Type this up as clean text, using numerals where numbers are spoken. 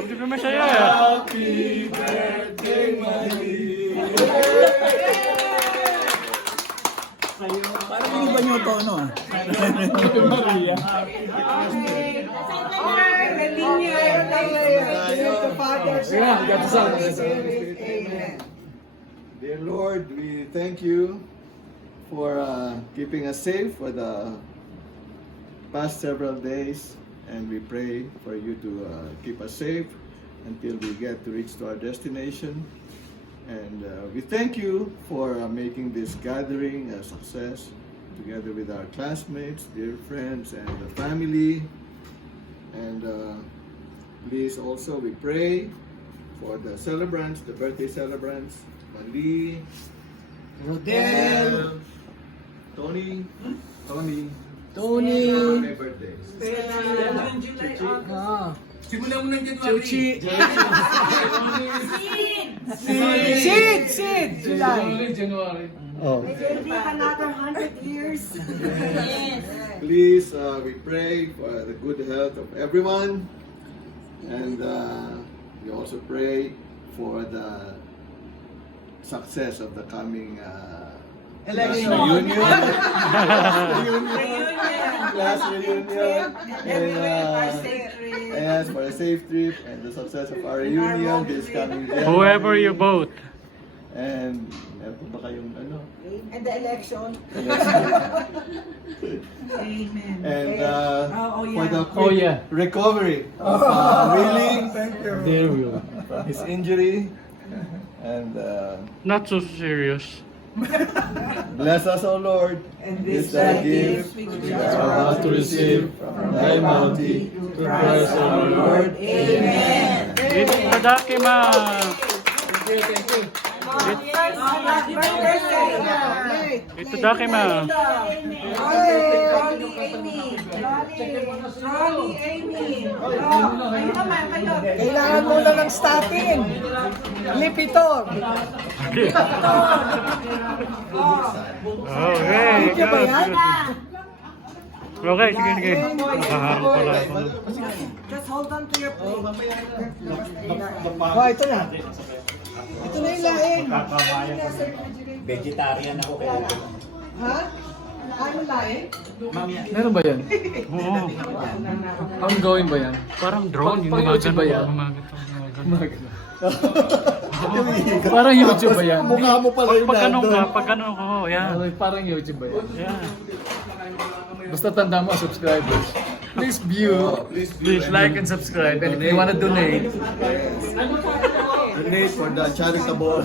Di ba masaya? Happy birthday, Marie. Parang hindi ba nyo ito, ano ah? Maria. Dear Lord, we thank you for keeping us safe for the past several days, and we pray for you to keep us safe until we get to reach to our destination. And we thank you for making this gathering a success together with our classmates, dear friends, and the family. And please also we pray for the celebrants, the birthday celebrants, Mali, Rodel, Tony. May birthdays. Simula mo ng January. Chuchi, Sid, July. Oh. It'll be another 100 years. Yes. Please, we pray for the good health of everyone, and we also pray for the success of the coming Election. class reunion, and yes, for a safe trip and the success of our reunion this coming January. Whoever you vote. And meron ba kayong ano? And the election. Amen. And Oh, for the Oh, quick yeah. recovery of Willie There we go. from his injury. And Not so serious. bless us, O Lord, And this thy gift which we are about to receive from thy bounty, to Christ our Lord. Amen. Itadaki ma. Itadaki ma. Kailangan mo lang ng statin. Lipitor. Okay, Video ba yan? Okay, sige. Nakaharap pala ako. Just hold on to your plate. Oh, ito na. Ito na yung laing. Vegetarian ako kaya. Ha? Ano laing? Meron ba yan? Oo. Ongoing ba yan? Parang drone. Yung YouTube ba yan? gumagano. Parang YouTube ba yan? Mukha mo pala yung Pag ano ka, nandun. pag ano ko, yan. Parang YouTube ba yan? Yeah. Basta tanda mo, subscribers. Please view, please like and subscribe. And if you wanna donate, Donate for the charitable